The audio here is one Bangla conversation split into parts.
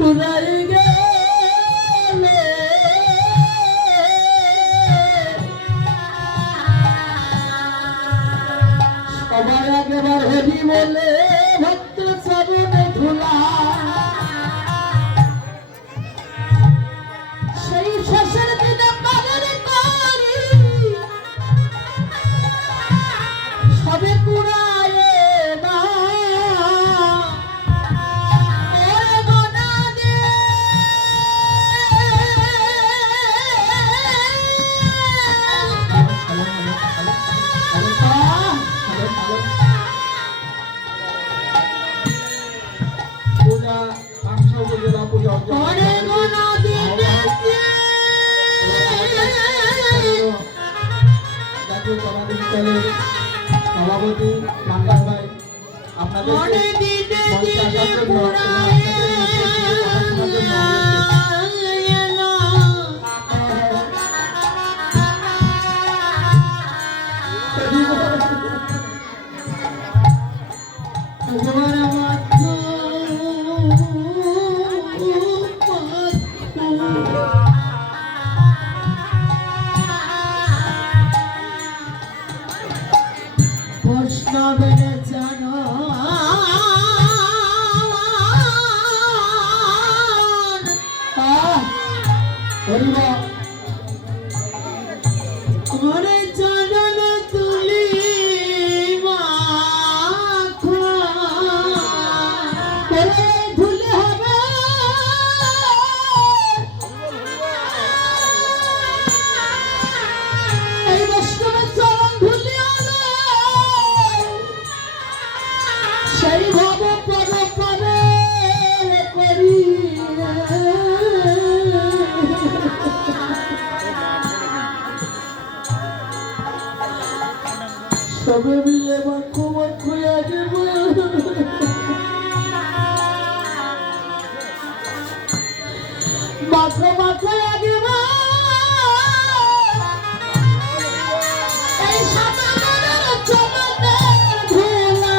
ফুরাই গেলে সবার আগেবার হরি বলে ভক্ত চরণে ধুলা সেই শেষের দিনে পালন করি সবে কুড়ায় না সভাপতি বাংলার ভাই বৈষ্ণবের জানো ঘরে চরণ তুলি ধুলে হবে এই বৈষ্ণবের চরণ ধুলি সেই ভাব পরে পরে করি সবে মিলে মাখো মাখো আগে মাখো মাখো আগে এই সাধারণ চরণের ধুলা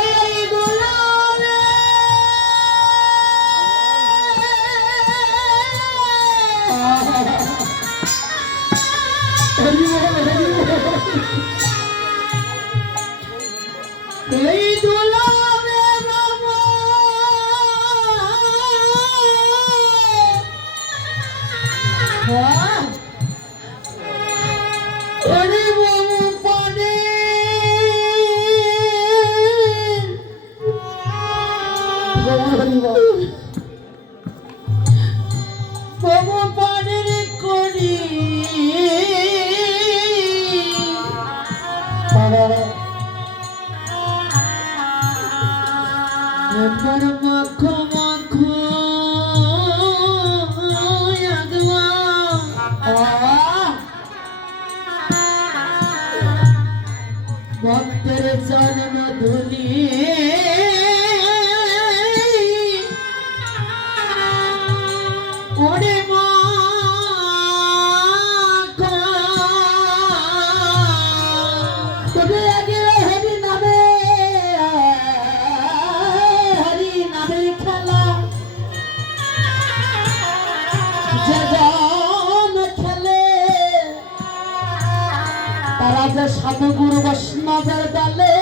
এই গোলামে এই গোলামে বাবা ওরে বাবু পানে বাবু পানের করি একবার মাখো মাখো ভক্তের চরণ ধুলি ওরে মা তবে আগে হরি নামে খেলা যে জন খেলে তারা যে সাধুগুরু বৈষ্ণবের দলে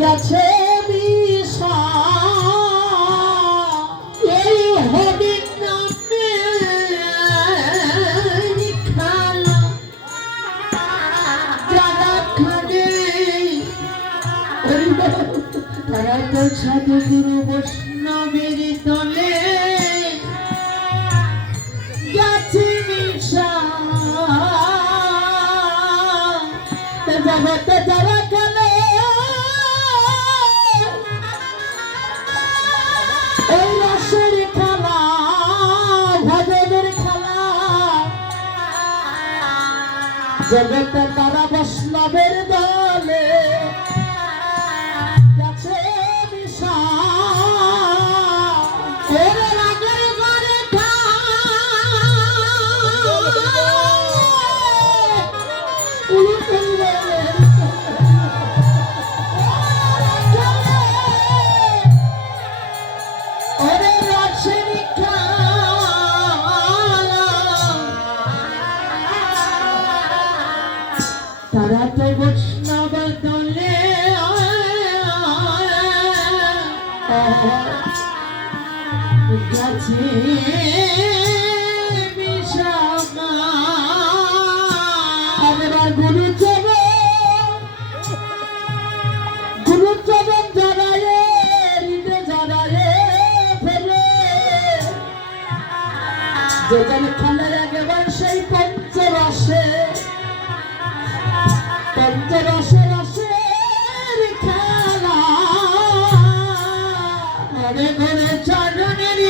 গেছে বিষা এই হরি নামে খেলা যারা খানে তারা তো সাধুগুরু বৈষ্ণবের দলে গেছে বিষা জগতে যারা খেলে এই রসের খেলা ভজনের খেলা জগতে তারা বৈষ্ণবের দলে গেছে বিষা বৈষ্ণব দলে গেছে বিশাখা আমার গুরুচরণ জানায়ে হৃদয় জানায়ে ফেলে যে যেন খেলার একেবারে সেই পঞ্চরসের খেলা ঘরে ঘরে চরণের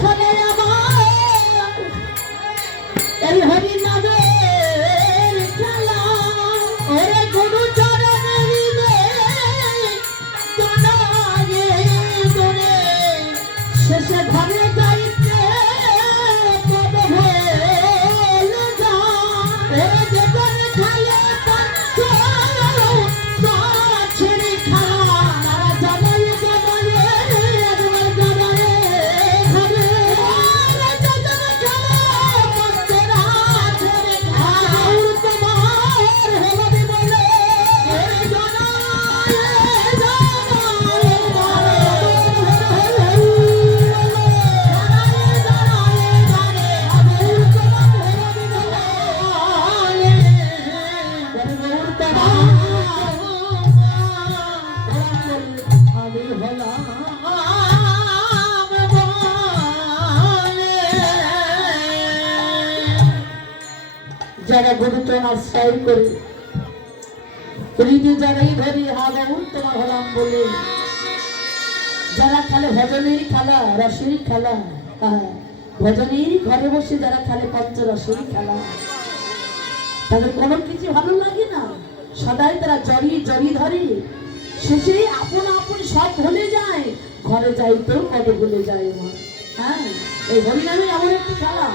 খেলে আমার এই হরি নামের খেলা ওরে গুরু চরণের শেষে ঘরে যাইতে পদ হলো যা ওরে যেমন খালে ছেড়ে খাওয়া তারা জানাই জানাই একবার জানাই ঘরে যেমন খেলা মন্দিরা ছেড়ে খাওয়া তোমার হবি বলে যারা গুরুচরণ আশ্রয় করে হৃদয় যারাই ধরি হাওয়া তোমার হলাম বলে যারা খেলে ভজনের খেলা রসের খেলা ভজনের ঘরে বসে যারা খেলে পঞ্চরসের খেলা তাদের কোনো কিছু ভালো লাগে না সদাই তারা জড়ি জড়ি ধরে শেষে আপন আপন সব ভুলে যায় ঘরে যাইতো কবে ভুলে যায় মা হ্যাঁ এই হরিনামে এমন একটি খেলা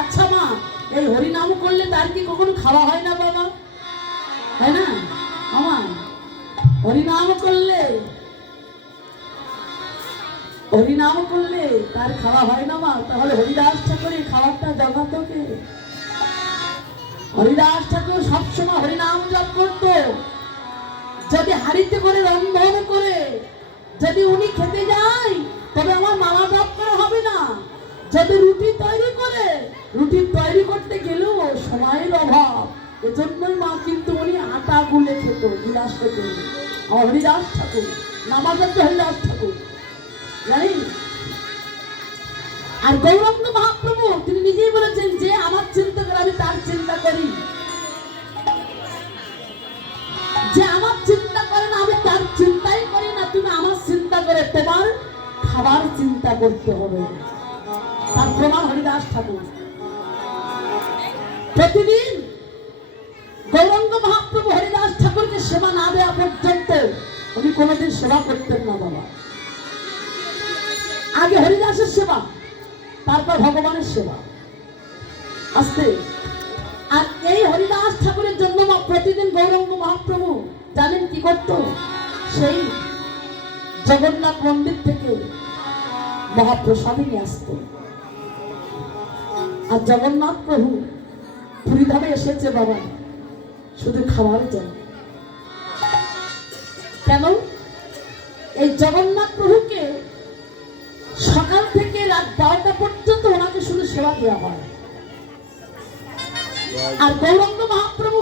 আচ্ছা মা এই হরিনাম করলে তার কি কখনো খাওয়া হয় না বাবা হয় না আমার হরিনাম করলে তার খাওয়া হয় না মা তাহলে হরিদাস ঠাকুরের খাবারটা জগাতো কে হরিদাস ঠাকুর সবসময় হরিনাম জপ করতো যদি হাড়িতে করে রন্ধন করে যদি উনি খেতে যায় তবে আমার মালা জপ করা হবে না যদি রুটি তৈরি করে রুটি তৈরি করতে গেলেও সময়ের অভাব এজন্যই মা কিন্তু উনি আটা গুলে খেত বিলাস খেত আমার হরিদাস ঠাকুর নামাজের তো হরিদাস ঠাকুর জানি আর গৌরাঙ্গ মহাপ্রভু তিনি নিজেই বলেছেন যে আমার চিন্তা করে আমি তার চিন্তা করি যে আমার চিন্তা করে না আমি তার চিন্তাই করি না তুমি আমার চিন্তা করে তোমার খাবার চিন্তা করতে হবে তার প্রমাণ হরিদাস ঠাকুর প্রতিদিন গৌরাঙ্গ মহাপ্রভু হরিদাস ঠাকুরকে সেবা না দেওয়া পর্যন্ত উনি কোনোদিন সেবা করতেন না বাবা আগে হরিদাসের সেবা তারপর ভগবানের সেবা আসতে আর এই হরিদাস ঠাকুরের জন্য প্রতিদিন গৌরাঙ্গ মহাপ্রভু জানেন কি করত সেই জগন্নাথ মন্দির থেকে মহাপ্রসাদ নিয়ে আসত আর জগন্নাথ প্রভু পুরীধামে এসেছে বাবা শুধু খাওয়ার জন্য কেন এই জগন্নাথ প্রভুকে সকাল থেকে রাত 12টা পর্যন্ত ওনাকে শুধু সেবা দেওয়া হয় আর গৌরাঙ্গ মহাপ্রভু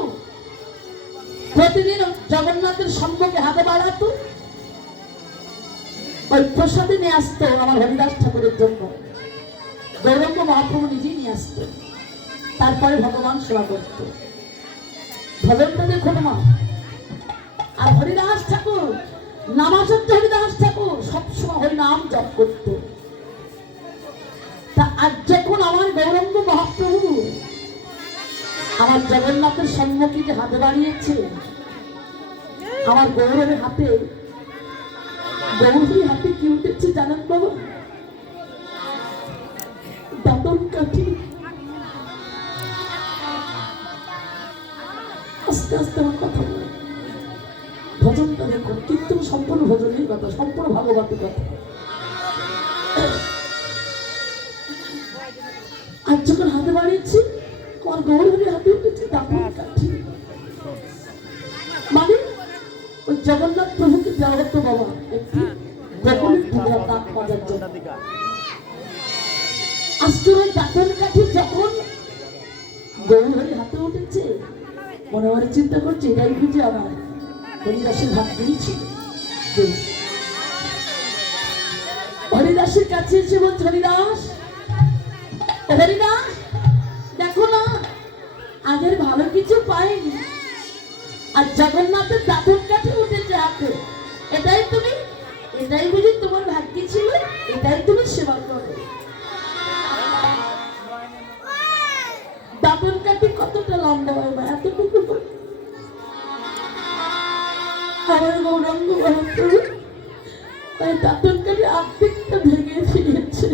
প্রতিদিন জগন্নাথের সম্মুখে হাতে বাড়াতো ওই প্রসাদে নিয়ে আসতো আমার হরিদাস ঠাকুরের জন্য গৌরাঙ্গ মহাপ্রভু নিজেই নিয়ে আসতো তারপরে ভগবান সেবা করত ভজনটা দেখুন মা আর হরিদাস ঠাকুর নামাসত্য হরিদাস ঠাকুর সবসময় হরিনাম জপ করত তা আজ যখন আমার গৌরাঙ্গ মহাপ্রভু আমার জগন্নাথের সম্মুখে যে হাতে বাড়িয়েছে আমার গৌরবের হাতে গৌরী হাতে কি উঠেছে জানেন বাবা দাঁতন কাঠি আস্তে আস্তে আমার কথা বলে ভজনটা দেখো কীর্তন সম্পূর্ণ ভজনের কথা সম্পূর্ণ ভাগবতের কথা আর যখন হাতে বাড়িয়েছি আমার গৌর হয়ে হাতে উঠেছে দাপন কাঠি, মানে ওই জগন্নাথ প্রভুকে যাওয়ার তো বাবা একটি গোকুলের পূজা তাক বাজার জন্য। আজকে ওই দাপন কাঠি যখন গৌর হয়ে হাতে উঠেছে মনে মনে চিন্তা করছে এটাই বুঝে আমার হরিদাসের ভাগ্যেই ছিল। হরিদাসের কাছে এসে বলছে হরিদাস, হরিদাস দেখো না আগের ভালো কিছু পাইনি, আর জগন্নাথের দাপন কাঠি উঠেছে হাতে, এটাই বুঝি তোমার ভাগ্যে ছিল, এটাই তুমি সেবা করো। দাপন কাঠি কতটা লম্বা হয় মা? এতটুকু। আমার গৌরাঙ্গ মহাপ্রভু তাই দাপন কাঠি আর্ধেকটা ভেঙে দিয়েছে।